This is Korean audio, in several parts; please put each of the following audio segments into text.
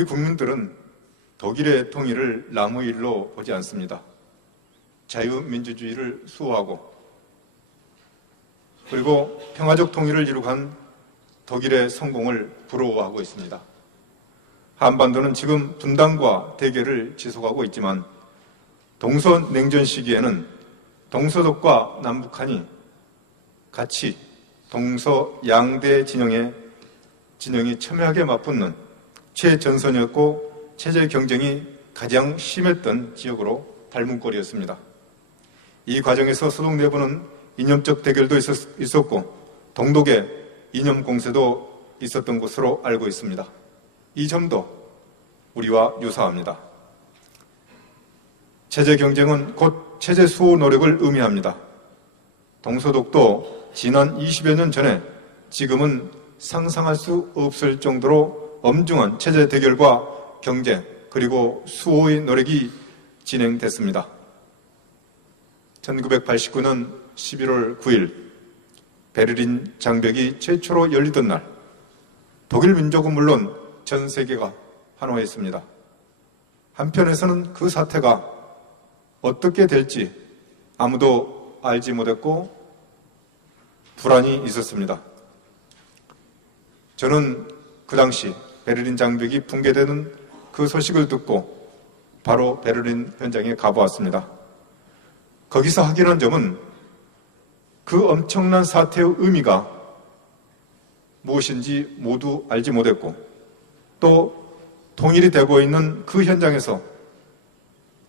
우리 국민들은 독일의 통일을 나무 일로 보지 않습니다. 자유민주주의를 수호하고 그리고 평화적 통일을 이루간 독일의 성공을 부러워하고 있습니다. 한반도는 지금 분단과 대결을 지속하고 있지만 동서냉전 시기에는 동서독과 남북한이 같이 동서양대 진영이 첨예하게 맞붙는 최전선이었고 체제 경쟁이 가장 심했던 지역으로 발문거리였습니다. 이 과정에서 소독 내부는 이념적 대결도 있었고 동독의 이념 공세도 있었던 것으로 알고 있습니다. 이 점도 우리와 유사합니다. 체제 경쟁은 곧 체제 수호 노력을 의미합니다. 동서독도 지난 20여 년 전에 지금은 상상할 수 없을 정도로 엄중한 체제 대결과 경쟁 그리고 수호의 노력이 진행됐습니다. 1989년 11월 9일 베를린 장벽이 최초로 열리던 날 독일 민족은 물론 전 세계가 환호했습니다. 한편에서는 그 사태가 어떻게 될지 아무도 알지 못했고 불안이 있었습니다. 저는 그 당시 베를린 장벽이 붕괴되는 그 소식을 듣고 바로 베를린 현장에 가보았습니다. 거기서 확인한 점은 그 엄청난 사태의 의미가 무엇인지 모두 알지 못했고 또 통일이 되고 있는 그 현장에서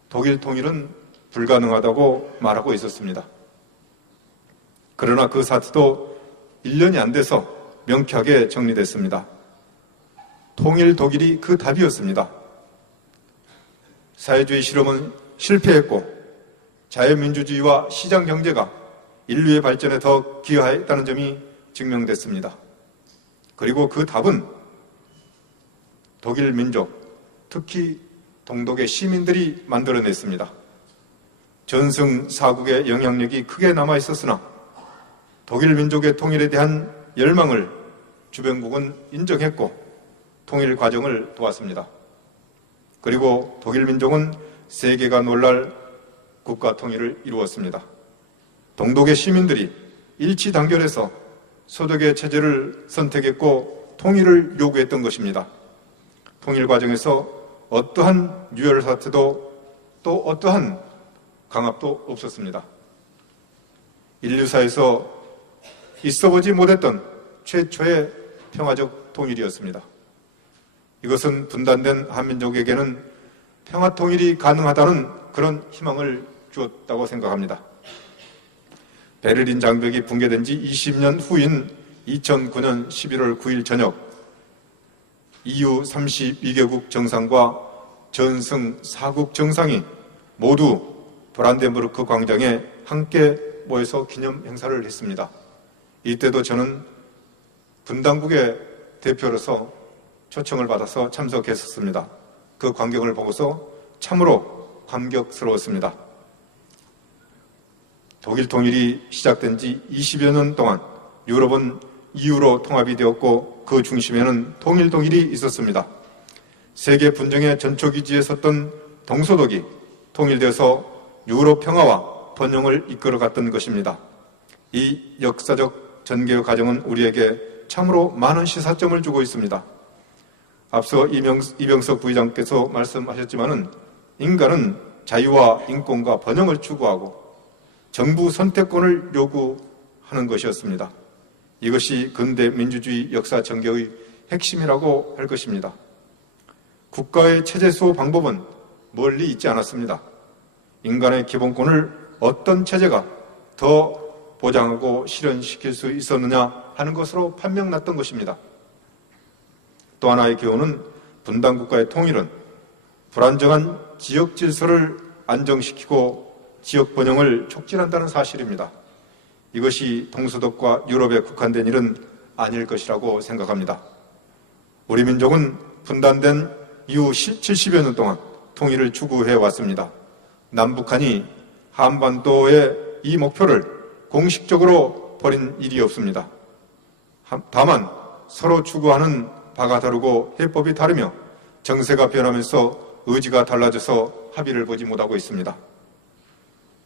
독일 통일은 불가능하다고 말하고 있었습니다. 그러나 그 사태도 1년이 안 돼서 명쾌하게 정리됐습니다. 통일 독일이 그 답이었습니다. 사회주의 실험은 실패했고 자유민주주의와 시장경제가 인류의 발전에 더 기여했다는 점이 증명됐습니다. 그리고 그 답은 독일 민족, 특히 동독의 시민들이 만들어냈습니다. 전승 사국의 영향력이 크게 남아있었으나 독일 민족의 통일에 대한 열망을 주변국은 인정했고 통일 과정을 도왔습니다. 그리고 독일 민족은 세계가 놀랄 국가 통일을 이루었습니다. 동독의 시민들이 일치 단결해서 소독의 체제를 선택했고 통일을 요구했던 것입니다. 통일 과정에서 어떠한 유혈 사태도 또 어떠한 강압도 없었습니다. 인류사에서 있어보지 못했던 최초의 평화적 통일이었습니다. 이것은 분단된 한민족에게는 평화 통일이 가능하다는 그런 희망을 주었다고 생각합니다. 베를린 장벽이 붕괴된 지 20년 후인 2009년 11월 9일 저녁 EU 32개국 정상과 전승 4국 정상이 모두 브란덴부르크 광장에 함께 모여서 기념 행사를 했습니다. 이때도 저는 분당국의 대표로서 초청을 받아서 참석했었습니다. 그 광경을 보고서 참으로 감격스러웠습니다. 독일 통일이 시작된 지 20여 년 동안 유럽은 EU로 통합이 되었고 그 중심에는 통일이 있었습니다. 세계 분쟁의 전초기지에 섰던 동서독이 통일되어서 유럽 평화와 번영을 이끌어갔던 것입니다. 이 역사적 전개의 과정은 우리에게 참으로 많은 시사점을 주고 있습니다. 앞서 이병석 부의장께서 말씀하셨지만은 인간은 자유와 인권과 번영을 추구하고 정부 선택권을 요구하는 것이었습니다. 이것이 근대 민주주의 역사 전개의 핵심이라고 할 것입니다. 국가의 체제 수호 방법은 멀리 있지 않았습니다. 인간의 기본권을 어떤 체제가 더 보장하고 실현시킬 수 있었느냐 하는 것으로 판명났던 것입니다. 또 하나의 교훈은 분단국가의 통일은 불안정한 지역 질서를 안정시키고 지역 번영을 촉진한다는 사실입니다. 이것이 동서독과 유럽에 국한된 일은 아닐 것이라고 생각합니다. 우리 민족은 분단된 이후 70여 년 동안 통일을 추구해 왔습니다. 남북한이 한반도의 이 목표를 공식적으로 버린 일이 없습니다. 다만 서로 추구하는 바가 다르고 해법이 다르며 정세가 변하면서 의지가 달라져서 합의를 보지 못하고 있습니다.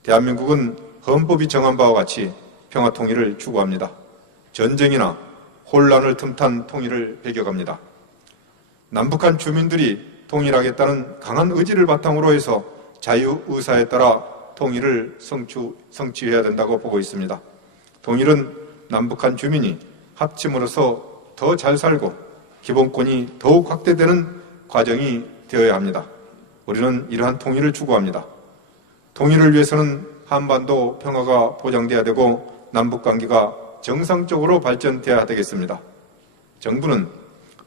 대한민국은 헌법이 정한 바와 같이 평화 통일을 추구합니다. 전쟁이나 혼란을 틈탄 통일을 배격합니다. 남북한 주민들이 통일하겠다는 강한 의지를 바탕으로 해서 자유의사에 따라 통일을 성취해야 된다고 보고 있습니다. 통일은 남북한 주민이 합침으로써 더 잘 살고 기본권이 더욱 확대되는 과정이 되어야 합니다. 우리는 이러한 통일을 추구합니다. 통일을 위해서는 한반도 평화가 보장돼야 되고 남북관계가 정상적으로 발전돼야 되겠습니다. 정부는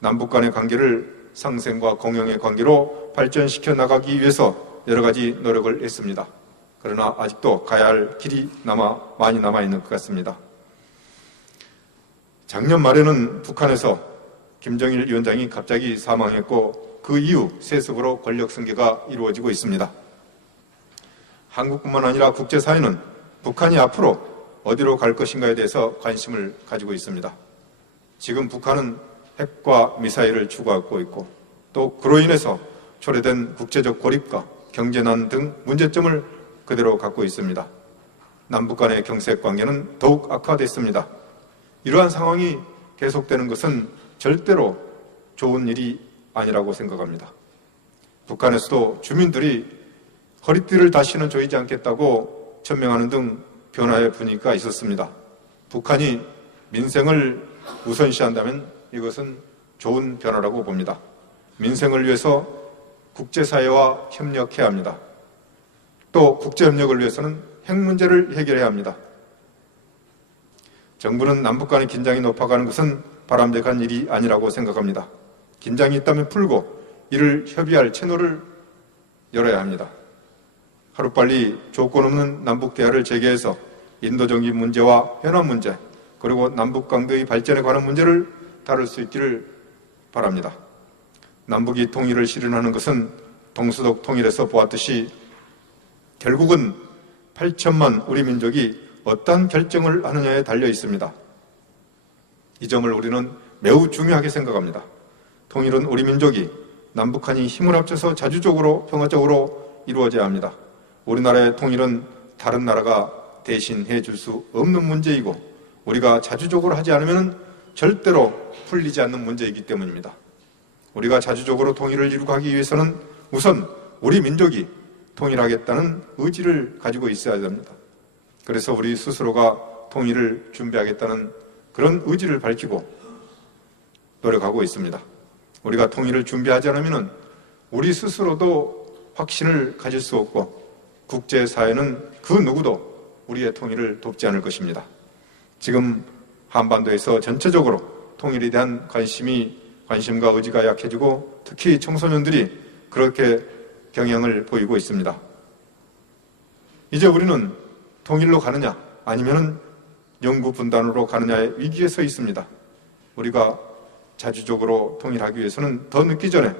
남북 간의 관계를 상생과 공영의 관계로 발전시켜 나가기 위해서 여러 가지 노력을 했습니다. 그러나 아직도 가야 할 길이 많이 남아있는 것 같습니다. 작년 말에는 북한에서 김정일 위원장이 갑자기 사망했고 그 이후 세습으로 권력 승계가 이루어지고 있습니다. 한국뿐만 아니라 국제사회는 북한이 앞으로 어디로 갈 것인가에 대해서 관심을 가지고 있습니다. 지금 북한은 핵과 미사일을 추구하고 있고 또 그로 인해서 초래된 국제적 고립과 경제난 등 문제점을 그대로 갖고 있습니다. 남북 간의 경색 관계는 더욱 악화됐습니다. 이러한 상황이 계속되는 것은 절대로 좋은 일이 아니라고 생각합니다. 북한에서도 주민들이 허리띠를 다시는 조이지 않겠다고 천명하는 등 변화의 분위기가 있었습니다. 북한이 민생을 우선시한다면 이것은 좋은 변화라고 봅니다. 민생을 위해서 국제사회와 협력해야 합니다. 또 국제협력을 위해서는 핵 문제를 해결해야 합니다. 정부는 남북 간의 긴장이 높아가는 것은 바람직한 일이 아니라고 생각합니다. 긴장이 있다면 풀고 이를 협의할 채널을 열어야 합니다. 하루빨리 조건 없는 남북 대화를 재개해서 인도적인 문제와 현안 문제, 그리고 남북 관계의 발전에 관한 문제를 다룰 수 있기를 바랍니다. 남북이 통일을 실현하는 것은 동서독 통일에서 보았듯이 결국은 8천만 우리 민족이 어떠한 결정을 하느냐에 달려 있습니다. 이 점을 우리는 매우 중요하게 생각합니다. 통일은 우리 민족이 남북한이 힘을 합쳐서 자주적으로 평화적으로 이루어져야 합니다. 우리나라의 통일은 다른 나라가 대신해 줄 수 없는 문제이고 우리가 자주적으로 하지 않으면 절대로 풀리지 않는 문제이기 때문입니다. 우리가 자주적으로 통일을 이루기 위해서는 우선 우리 민족이 통일하겠다는 의지를 가지고 있어야 됩니다. 그래서 우리 스스로가 통일을 준비하겠다는 그런 의지를 밝히고 노력하고 있습니다. 우리가 통일을 준비하지 않으면 우리 스스로도 확신을 가질 수 없고 국제사회는 그 누구도 우리의 통일을 돕지 않을 것입니다. 지금 한반도에서 전체적으로 통일에 대한 관심과 의지가 약해지고 특히 청소년들이 그렇게 경향을 보이고 있습니다. 이제 우리는 통일로 가느냐 아니면 영구 분단으로 가느냐의 위기에 서 있습니다. 우리가 자주적으로 통일하기 위해서는 더 늦기 전에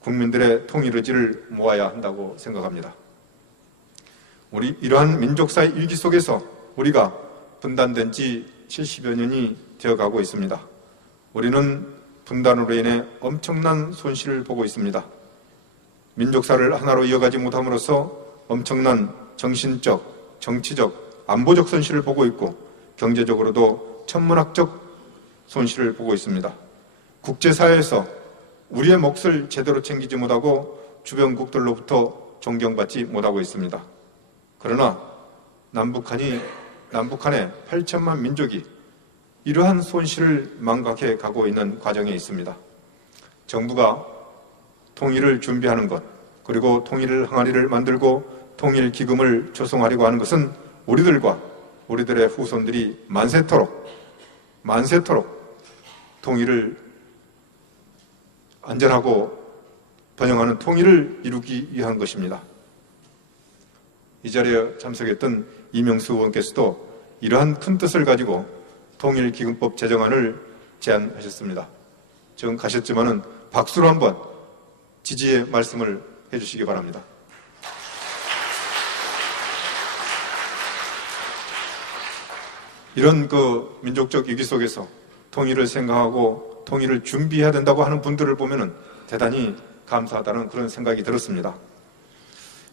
국민들의 통일 의지를 모아야 한다고 생각합니다. 우리 이러한 민족사의 위기 속에서 우리가 분단된 지 70여 년이 되어가고 있습니다. 우리는 분단으로 인해 엄청난 손실을 보고 있습니다. 민족사를 하나로 이어가지 못함으로써 엄청난 정신적, 정치적, 안보적 손실을 보고 있고 경제적으로도 천문학적 손실을 보고 있습니다. 국제사회에서 우리의 몫을 제대로 챙기지 못하고 주변국들로부터 존경받지 못하고 있습니다. 그러나 남북한의 8천만 민족이 이러한 손실을 망각해 가고 있는 과정에 있습니다. 정부가 통일을 준비하는 것, 그리고 통일 항아리를 만들고 통일 기금을 조성하려고 하는 것은 우리들과 우리들의 후손들이 만세토록 통일을 안전하고 번영하는 통일을 이루기 위한 것입니다. 이 자리에 참석했던 이명수 의원께서도 이러한 큰 뜻을 가지고 통일기금법 제정안을 제안하셨습니다. 지금 가셨지만은 박수로 한번 지지의 말씀을 해주시기 바랍니다. 이런 민족적 위기 속에서 통일을 생각하고 통일을 준비해야 된다고 하는 분들을 보면은 대단히 감사하다는 그런 생각이 들었습니다.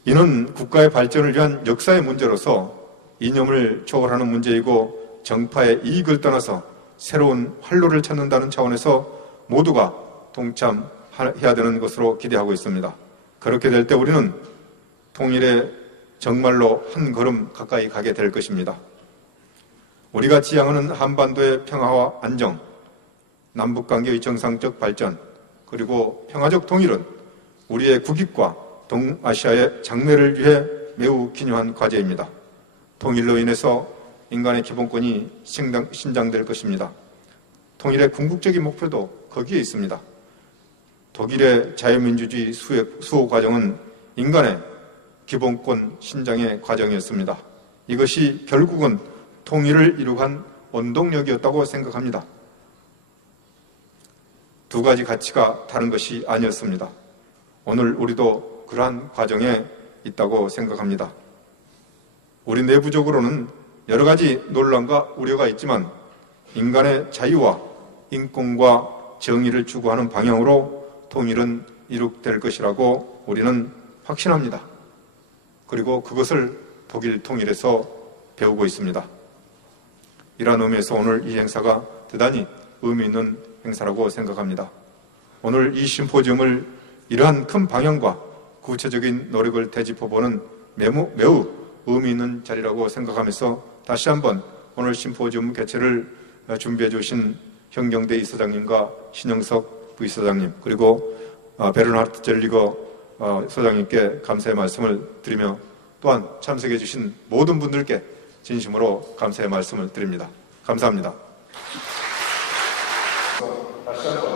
이는 국가의 발전을 위한 역사의 문제로서 이념을 초월하는 문제이고 정파의 이익을 떠나서 새로운 활로를 찾는다는 차원에서 모두가 동참해야 되는 것으로 기대하고 있습니다. 그렇게 될 때 우리는 통일에 정말로 한 걸음 가까이 가게 될 것입니다. 우리가 지향하는 한반도의 평화와 안정, 남북관계의 정상적 발전, 그리고 평화적 통일은 우리의 국익과 동아시아의 장래를 위해 매우 기묘한 과제입니다. 통일로 인해서 인간의 기본권이 신장될 것입니다. 통일의 궁극적인 목표도 거기에 있습니다. 독일의 자유민주주의 수호 과정은 인간의 기본권 신장의 과정이었습니다. 이것이 결국은 통일을 이루간 원동력이었다고 생각합니다. 두 가지 가치가 다른 것이 아니었습니다. 오늘 우리도 그러한 과정에 있다고 생각합니다. 우리 내부적으로는 여러 가지 논란과 우려가 있지만 인간의 자유와 인권과 정의를 추구하는 방향으로 통일은 이룩될 것이라고 우리는 확신합니다. 그리고 그것을 독일 통일에서 배우고 있습니다. 이러한 의미에서 오늘 이 행사가 대단히 의미 있는 행사라고 생각합니다. 오늘 이 심포지움을 이러한 큰 방향과 구체적인 노력을 되짚어보는 매우 의미 있는 자리라고 생각하면서 다시 한번 오늘 심포지움 개최를 준비해 주신 현경대 이사장님과 신영석 부이사장님 그리고 베르나르트 젤리거 소장님께 감사의 말씀을 드리며 또한 참석해 주신 모든 분들께 진심으로 감사의 말씀을 드립니다. 감사합니다. 다시 한번